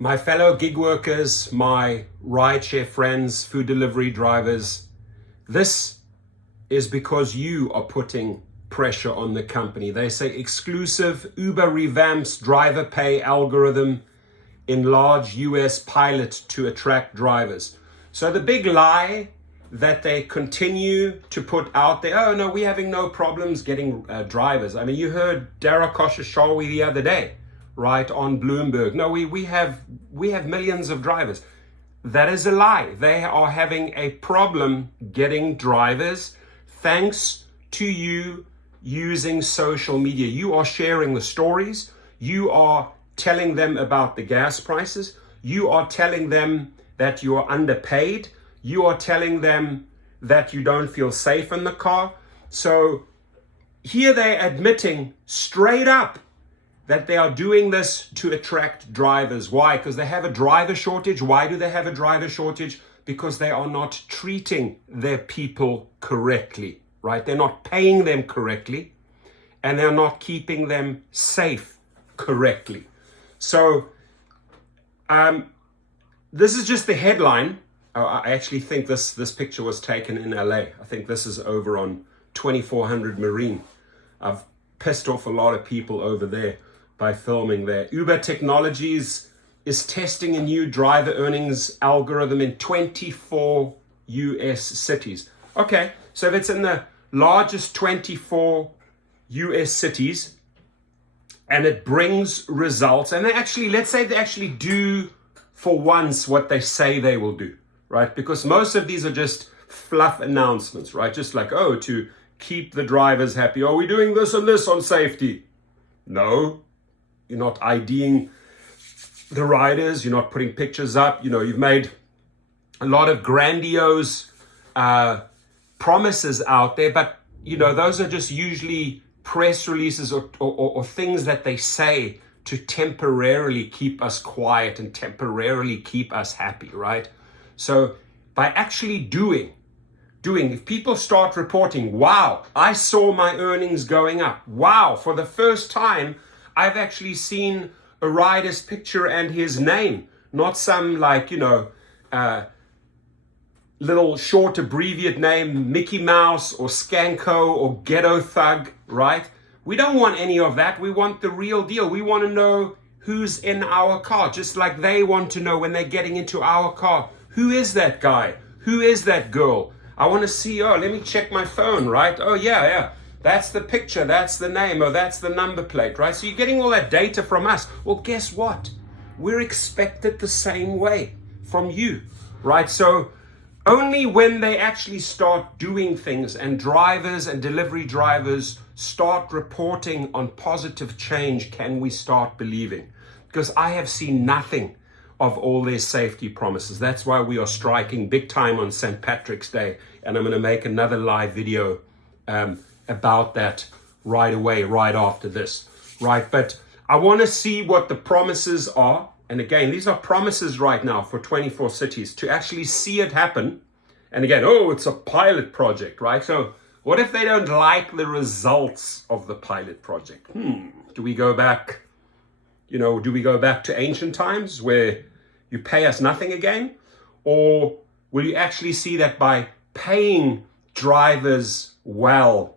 My fellow gig workers, my rideshare friends, food delivery drivers, this is because you are putting pressure on the company. They say exclusive Uber revamps driver pay algorithm in large US pilot to attract drivers. So the big lie that they continue to put out there, oh no, we're having no problems getting drivers. I mean, you heard Dara Khosrowshahi the other day, right, on Bloomberg. No, we have millions of drivers. That is a lie. They are having a problem getting drivers thanks to you using social media. You are sharing the stories. You are telling them about the gas prices. You are telling them that you are underpaid. You are telling them that you don't feel safe in the car. So here they're admitting straight up that they are doing this to attract drivers. Why? Because they have a driver shortage. Why do they have a driver shortage? Because they are not treating their people correctly, right? They're not paying them correctly, and they're not keeping them safe correctly. So this is just the headline. I actually think this picture was taken in LA. I think this is over on 2400 Marine. I've pissed off a lot of people over there by filming there. Uber Technologies is testing a new driver earnings algorithm in 24 US cities. Okay, so if it's in the largest 24 US cities and it brings results, and they actually, let's say they actually do for once what they say they will do, right? Because most of these are just fluff announcements, right? Just like, oh, to keep the drivers happy. Oh, we're doing this and this on safety. No, you're not IDing the riders. You're not putting pictures up. You know, you've made a lot of grandiose promises out there, but, you know, those are just usually press releases or things that they say to temporarily keep us quiet and temporarily keep us happy, right? So by actually doing, if people start reporting, wow, I saw my earnings going up. Wow, for the first time, I've actually seen a rider's picture and his name, not some like, you know, little short abbreviate name, Mickey Mouse or Skanko or Ghetto Thug, right? We don't want any of that. We want the real deal. We want to know who's in our car, just like they want to know when they're getting into our car. Who is that guy? Who is that girl? I want to see, oh, let me check my phone, right? Oh, yeah. That's the picture, that's the name, or that's the number plate, right? So you're getting all that data from us. Well, guess what? We're expected the same way from you, right? So only when they actually start doing things and drivers and delivery drivers start reporting on positive change can we start believing. Because I have seen nothing of all their safety promises. That's why we are striking big time on St. Patrick's Day. And I'm going to make another live video about that right away, right after this, right? But I want to see what the promises are. And again, these are promises right now for 24 cities to actually see it happen. And again, oh, it's a pilot project, right? So what if they don't like the results of the pilot project? Do we go back, you know, do we go back to ancient times where you pay us nothing again? Or will you actually see that by paying drivers well,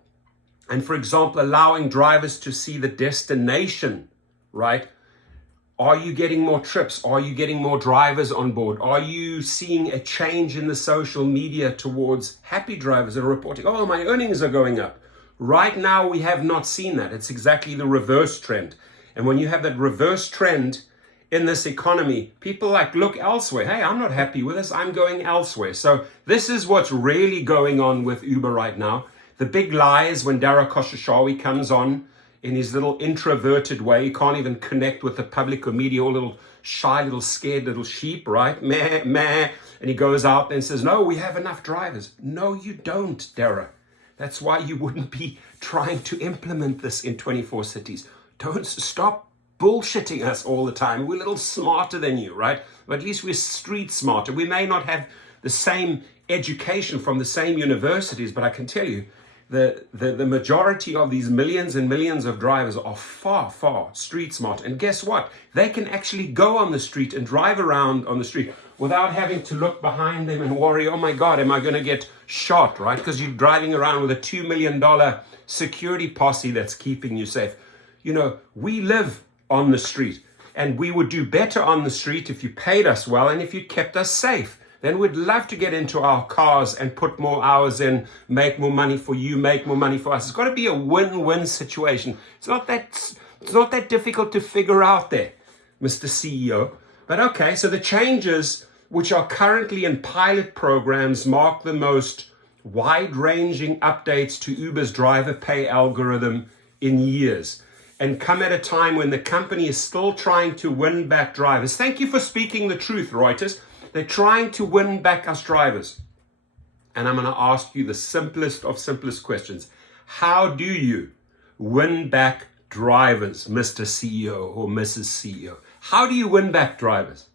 and for example, allowing drivers to see the destination, right? Are you getting more trips? Are you getting more drivers on board? Are you seeing a change in the social media towards happy drivers that are reporting, oh, my earnings are going up? Right now, we have not seen that. It's exactly the reverse trend. And when you have that reverse trend in this economy, people like, look elsewhere. Hey, I'm not happy with this. I'm going elsewhere. So this is what's really going on with Uber right now. The big lie is when Dara Khosrowshahi comes on in his little introverted way. He can't even connect with the public or media, all little shy, little scared little sheep, right? Meh, meh. And he goes out and says, no, we have enough drivers. No, you don't, Dara. That's why you wouldn't be trying to implement this in 24 cities. Don't stop bullshitting us all the time. We're a little smarter than you, right? But at least we're street smarter. We may not have the same education from the same universities, but I can tell you, the majority of these millions and millions of drivers are far, far street smart. And guess what? They can actually go on the street and drive around on the street without having to look behind them and worry, oh my God, am I going to get shot, right? Because you're driving around with a $2 million security posse that's keeping you safe. You know, we live on the street, and we would do better on the street if you paid us well and if you kept us safe. Then we'd love to get into our cars and put more hours in, make more money for you, make more money for us. It's got to be a win-win situation. It's not that difficult to figure out there, Mr. CEO. But okay, so the changes which are currently in pilot programs mark the most wide-ranging updates to Uber's driver pay algorithm in years, and come at a time when the company is still trying to win back drivers. Thank you for speaking the truth, Reuters. They're trying to win back us drivers. And I'm going to ask you the simplest of simplest questions. How do you win back drivers, Mr. CEO or Mrs. CEO? How do you win back drivers?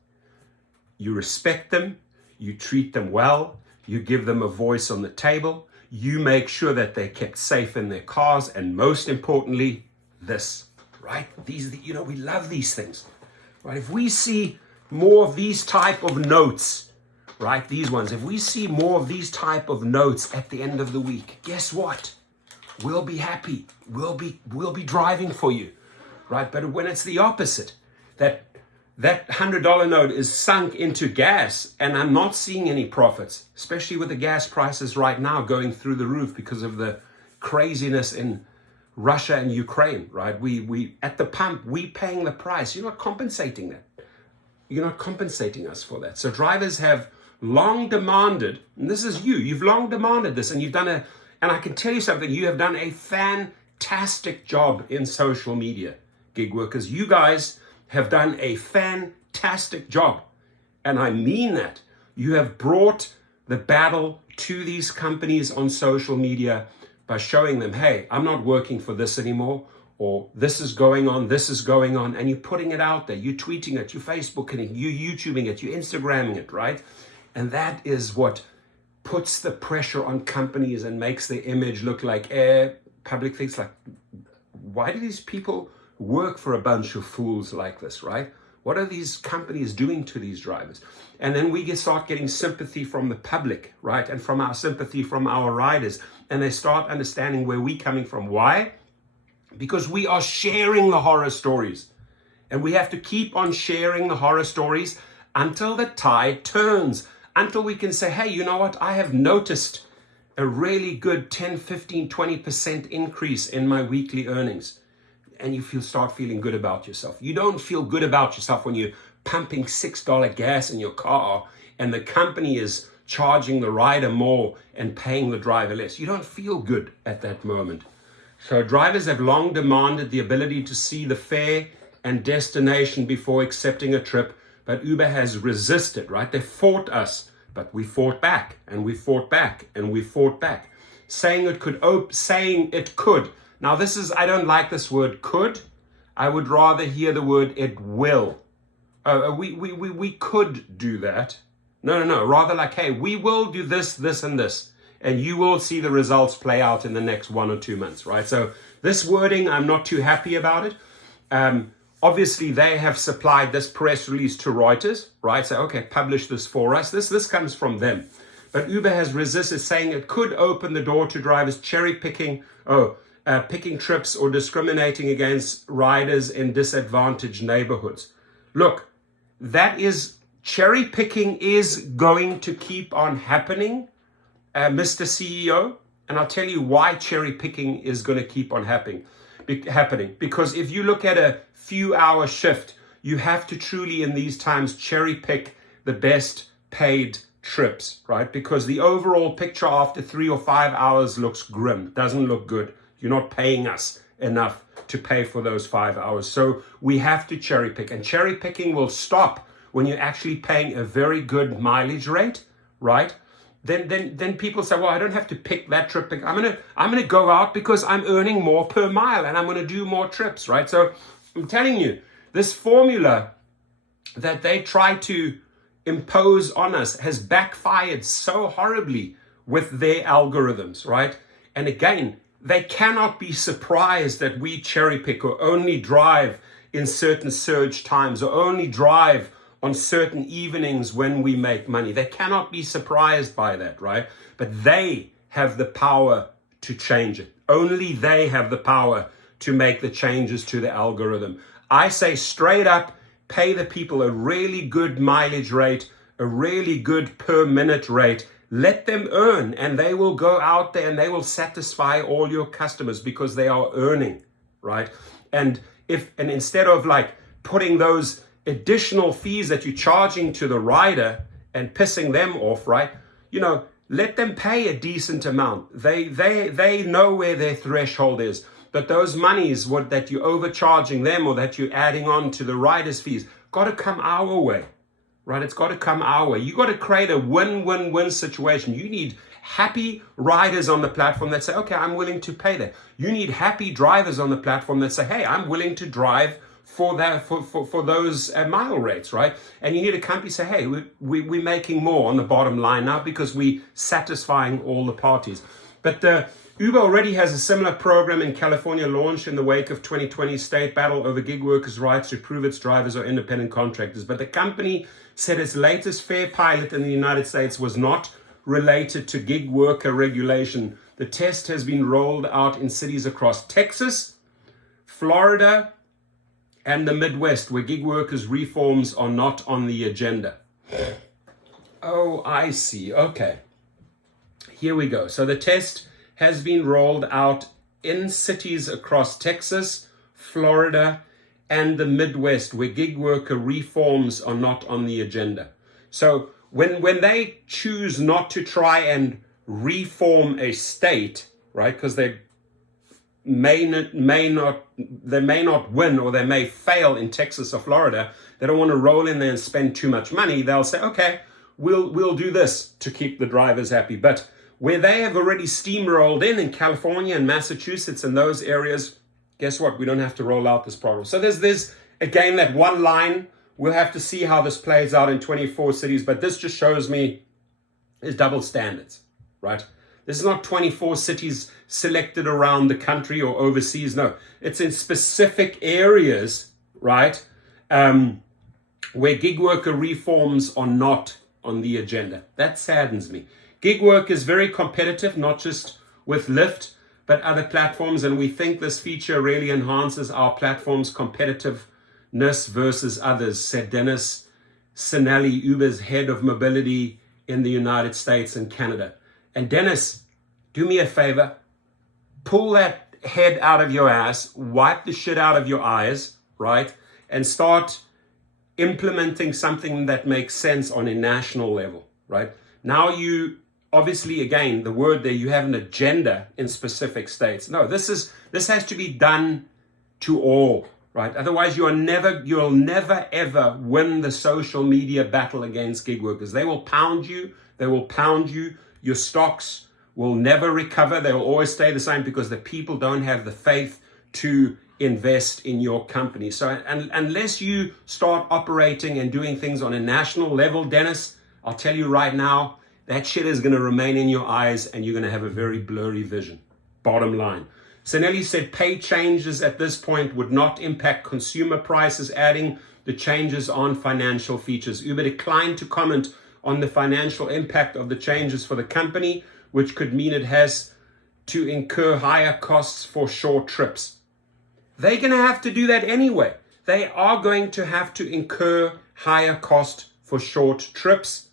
You respect them, you treat them well, you give them a voice on the table, you make sure that they're kept safe in their cars, and most importantly, this, right? We love these things, right? If we see more of these type of notes, right? These ones, if we see more of these type of notes at the end of the week, guess what? We'll be happy. We'll be driving for you, right? But when it's the opposite, that $100 note is sunk into gas and I'm not seeing any profits, especially with the gas prices right now going through the roof because of the craziness in Russia and Ukraine, right? We at the pump, we paying the price. You're not compensating that. You're not compensating us for that. So drivers have long demanded, and this is you've long demanded this, and and I can tell you something, you have done a fantastic job in social media, gig workers. You guys have done a fantastic job. And I mean that. You have brought the battle to these companies on social media by showing them, hey, I'm not working for this anymore, or this is going on, and you're putting it out there, you're tweeting it, you're Facebooking it, you're YouTubing it, you're Instagramming it, right? And that is what puts the pressure on companies and makes their image look like public things like, why do these people work for a bunch of fools like this, right? What are these companies doing to these drivers? And then we start getting sympathy from the public, right? And from our sympathy from our riders. And they start understanding where we're coming from. Why? Because we are sharing the horror stories. And we have to keep on sharing the horror stories until the tide turns. Until we can say, hey, you know what? I have noticed a really good 10, 15, 20% increase in my weekly earnings. And you start feeling good about yourself. You don't feel good about yourself when you're pumping $6 gas in your car and the company is charging the rider more and paying the driver less. You don't feel good at that moment. So drivers have long demanded the ability to see the fare and destination before accepting a trip, but Uber has resisted, right? They fought us, but we fought back and we fought back and we fought back, saying it could. Now I don't like this word could. I would rather hear the word it will. We could do that. No. Rather like, hey, we will do this, this, and this. And you will see the results play out in the next 1 or 2 months, right? So this wording, I'm not too happy about it. Obviously, they have supplied this press release to Reuters, right? So, okay, publish this for us. This comes from them. But Uber has resisted, saying it could open the door to drivers picking trips or discriminating against riders in disadvantaged neighborhoods. Look, cherry picking is going to keep on happening, Mr. CEO. And I'll tell you why cherry picking is going to keep on happening. Because if you look at a few-hour shift, you have to truly, in these times, cherry pick the best paid trips, right? Because the overall picture after 3 or 5 hours looks grim, doesn't look good. You're not paying us enough to pay for those 5 hours. So we have to cherry pick. And cherry picking will stop when you're actually paying a very good mileage rate, right? Then people say, well, I don't have to pick that trip. I'm gonna go out because I'm earning more per mile and I'm gonna do more trips, right? So I'm telling you, this formula that they try to impose on us has backfired so horribly with their algorithms, right? And again, they cannot be surprised that we cherry pick or only drive in certain surge times or only drive on certain evenings when we make money. They cannot be surprised by that, right? But they have the power to change it. Only they have the power to make the changes to the algorithm. I say straight up, pay the people a really good mileage rate, a really good per minute rate. Let them earn, and they will go out there and they will satisfy all your customers because they are earning, right? And instead of like putting those additional fees that you're charging to the rider and pissing them off, right? Let them pay a decent amount. They know where their threshold is. But those monies that you're overcharging them or that you're adding on to the rider's fees got to come our way, right? It's got to come our way. You got to create a win-win-win situation. You need happy riders on the platform that say, okay, I'm willing to pay that. You need happy drivers on the platform that say, hey, I'm willing to drive for that, for those mile rates, right? And you need a company say, hey, we're making more on the bottom line now because we're satisfying all the parties. But Uber already has a similar program in California launched in the wake of 2020 state battle over gig workers' rights to prove its drivers are independent contractors. But the company said its latest fair pilot in the United States was not related to gig worker regulation. The test has been rolled out in cities across Texas, Florida, and the Midwest, where gig workers reforms are not on the agenda. Oh, I see. Okay. Here we go. So the test has been rolled out in cities across Texas, Florida, and the Midwest, where gig worker reforms are not on the agenda. So when they choose not to try and reform a state, right, because they may not win or they may fail in Texas or Florida, they don't want to roll in there and spend too much money. They'll say, okay, we'll do this to keep the drivers happy. But where they have already steamrolled in California and Massachusetts and those areas, guess what? We don't have to roll out this program. So there's again that one line. We'll have to see how this plays out in 24 cities, but this just shows me is double standards, right? This is not 24 cities selected around the country or overseas. No, it's in specific areas, right, where gig worker reforms are not on the agenda. That saddens me. Gig work is very competitive, not just with Lyft, but other platforms, and we think this feature really enhances our platform's competitiveness versus others, said Dennis Sinelli, Uber's head of mobility in the United States and Canada. And Dennis, do me a favor, pull that head out of your ass, wipe the shit out of your eyes, right, and start implementing something that makes sense on a national level, right? Now you obviously, again, the word there, you have an agenda in specific states. No, this has to be done to all, right? Otherwise, you'll never ever win the social media battle against gig workers. They will pound you. Your stocks will never recover. They will always stay the same because the people don't have the faith to invest in your company. So unless you start operating and doing things on a national level, Dennis, I'll tell you right now, that shit is going to remain in your eyes and you're going to have a very blurry vision. Bottom line. Sinelli said pay changes at this point would not impact consumer prices, adding the changes on financial features. Uber declined to comment on the financial impact of the changes for the company, which could mean it has to incur higher costs for short trips. They're going to have to do that anyway. They are going to have to incur higher cost for short trips.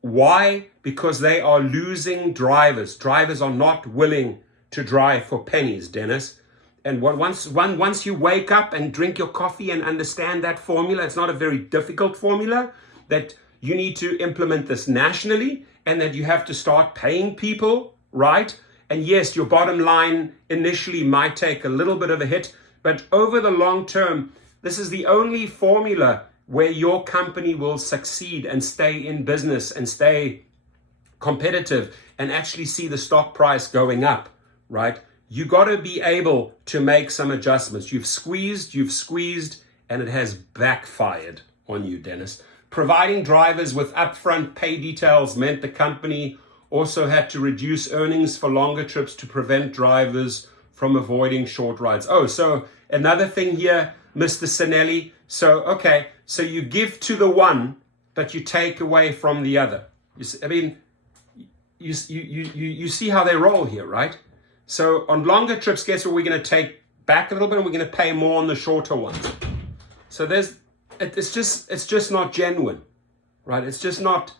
Why? Because they are losing drivers. Drivers are not willing to drive for pennies, Dennis. And once you wake up and drink your coffee and understand that formula, it's not a very difficult formula, that you need to implement this nationally and that you have to start paying people, right? And yes, your bottom line initially might take a little bit of a hit, but over the long term, this is the only formula where your company will succeed and stay in business and stay competitive and actually see the stock price going up, right? You got to be able to make some adjustments. You've squeezed, and it has backfired on you, Dennis. Providing drivers with upfront pay details meant the company also had to reduce earnings for longer trips to prevent drivers from avoiding short rides. Oh, so another thing here, Mr. Sinelli. So, okay, so you give to the one, but you take away from the other. You see how they roll here, right? So on longer trips, guess what? We're going to take back a little bit, and we're going to pay more on the shorter ones. So it's just not genuine, right? It's just not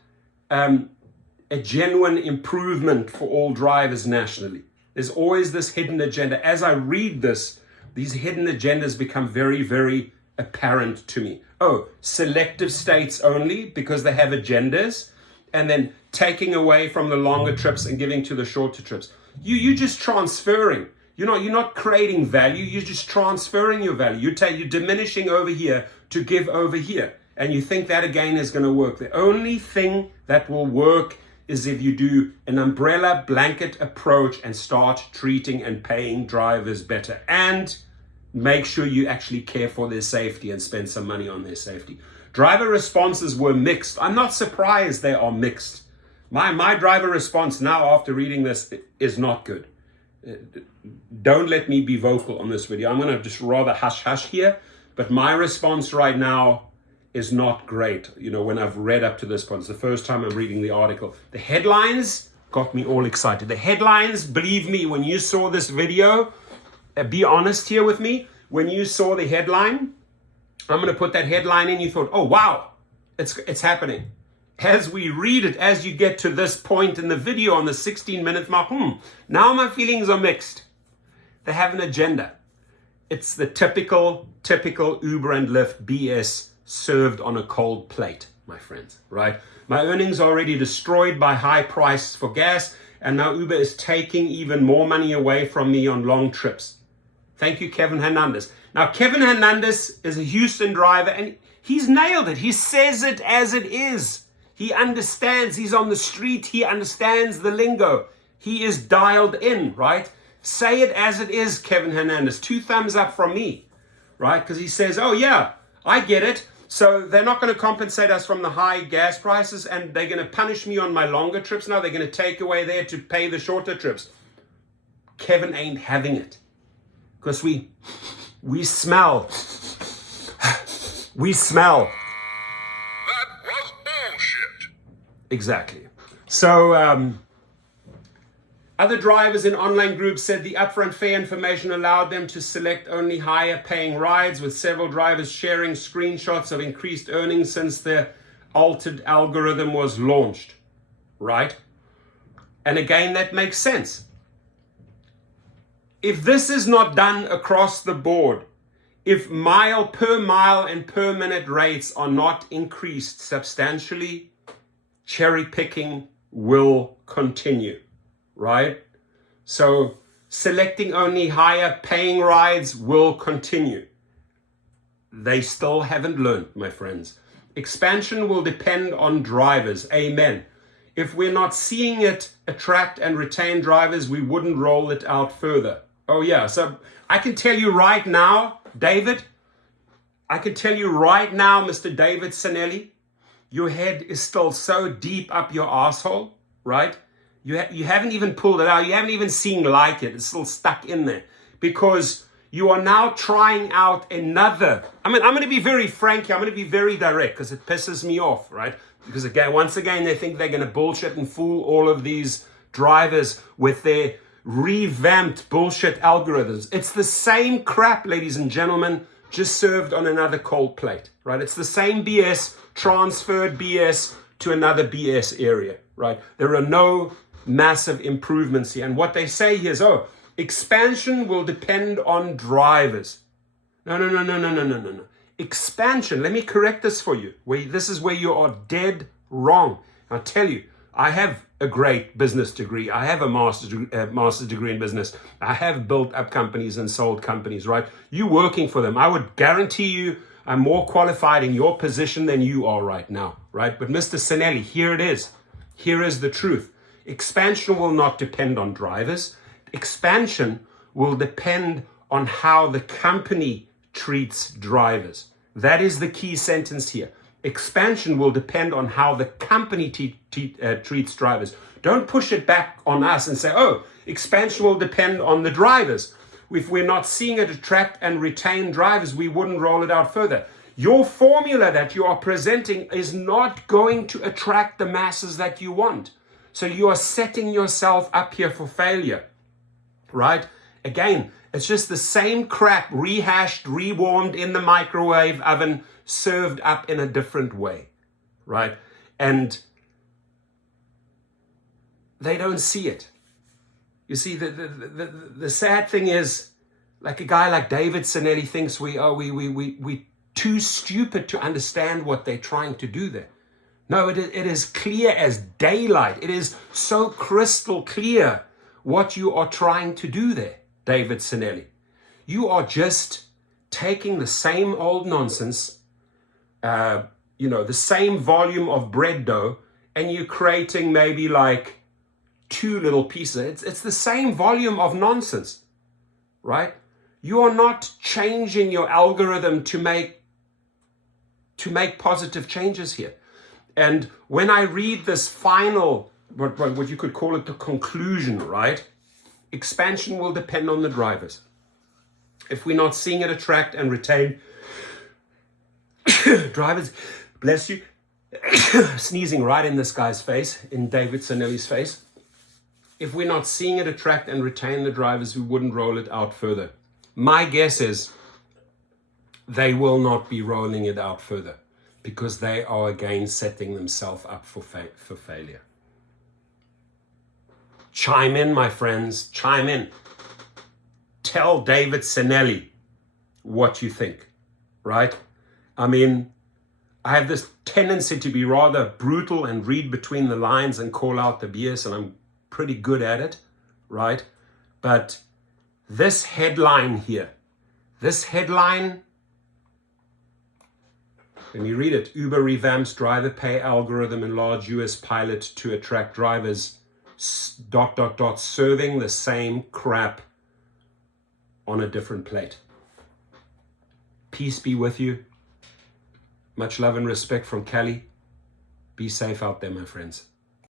a genuine improvement for all drivers nationally. There's always this hidden agenda. As I read this, these hidden agendas become very, very apparent to me. Oh, selective states only because they have agendas, and then taking away from the longer trips and giving to the shorter trips. You're just transferring. You're not creating value. You're just transferring your value. You're diminishing over here to give over here. And you think that again is going to work. The only thing that will work is if you do an umbrella blanket approach and start treating and paying drivers better. And make sure you actually care for their safety and spend some money on their safety. Driver responses were mixed. I'm not surprised they are mixed. My driver response now after reading this is not good. Don't let me be vocal on this video. I'm going to just rather hush here. But my response right now is not great. When I've read up to this point, it's the first time I'm reading the article. The headlines got me all excited. The headlines, believe me, when you saw this video, be honest here with me. When you saw the headline, I'm going to put that headline in. You thought, oh, wow, it's happening. As we read it, as you get to this point in the video on the 16-minute mark, now my feelings are mixed. They have an agenda. It's the typical Uber and Lyft BS served on a cold plate, my friends, right? My earnings are already destroyed by high prices for gas, and now Uber is taking even more money away from me on long trips. Thank you, Kevin Hernandez. Now, Kevin Hernandez is a Houston driver, and he's nailed it. He says it as it is. He understands. He's on the street. He understands the lingo. He is dialed in, right? Say it as it is, Kevin Hernandez. 2 thumbs up from me, right? Because he says, oh, yeah, I get it. So they're not going to compensate us from the high gas prices, and they're going to punish me on my longer trips now. They're going to take away there to pay the shorter trips. Kevin ain't having it. Because we smell. We smell. That was bullshit. Exactly. So other drivers in online groups said the upfront fare information allowed them to select only higher paying rides, with several drivers sharing screenshots of increased earnings since the altered algorithm was launched. Right? And again, that makes sense. If this is not done across the board, if mile and per minute rates are not increased substantially, cherry picking will continue, right? So selecting only higher paying rides will continue. They still haven't learned, my friends. Expansion will depend on drivers. Amen. If we're not seeing it attract and retain drivers, we wouldn't roll it out further. Oh yeah, so I can tell you right now, David, I can tell you right now, Mr. David Sinelli, your head is still so deep up your asshole, right? You haven't even pulled it out. You haven't even seen like it. It's still stuck in there because you are now trying out another. I'm going to be very frank here. I'm going to be very direct because it pisses me off, right? Because once again, they think they're going to bullshit and fool all of these drivers with their revamped bullshit algorithms. It's the same crap, ladies and gentlemen, just served on another cold plate, right? It's the same BS, transferred BS to another BS area, right? There are no massive improvements here. And what they say here is, oh, expansion will depend on drivers. No. Expansion, let me correct this for you. This is where you are dead wrong. I'll tell you, I have a great business degree. I have a master's degree in business. I have built up companies and sold companies, right? You working for them. I would guarantee you I'm more qualified in your position than you are right now, right? But Mr. Sinelli, here it is. Here is the truth. Expansion will not depend on drivers. Expansion will depend on how the company treats drivers. That is the key sentence here. Expansion will depend on how the company treats drivers. Don't push it back on us and say, oh, expansion will depend on the drivers. If we're not seeing it attract and retain drivers, we wouldn't roll it out further. Your formula that you are presenting is not going to attract the masses that you want. So you are setting yourself up here for failure, right? Again, it's just the same crap rehashed, rewarmed in the microwave oven, served up in a different way, right? And they don't see it. You see, the sad thing is, like a guy like David Sinelli thinks we too stupid to understand what they're trying to do there. No, it is clear as daylight. It is so crystal clear what you are trying to do there, David Sinelli. You are just taking the same old nonsense, the same volume of bread dough, and you're creating maybe like 2 little pieces. It's the same volume of nonsense, right? You are not changing your algorithm to make positive changes here. And when I read this final, what you could call it the conclusion, right? Expansion will depend on the drivers. If we're not seeing it attract and retain drivers, bless you, sneezing right in this guy's face, in David Sinelli's face. If we're not seeing it attract and retain the drivers, we wouldn't roll it out further. My guess is they will not be rolling it out further because they are again setting themselves up for failure. Chime in, my friends, chime in. Tell David Sinelli what you think, right? I mean, I have this tendency to be rather brutal and read between the lines and call out the BS, and I'm pretty good at it, right? But this headline here, when you read it, Uber revamps driver pay algorithm in large US pilot to attract drivers, ... serving the same crap on a different plate. Peace be with you. Much love and respect from Cali. Be safe out there, my friends.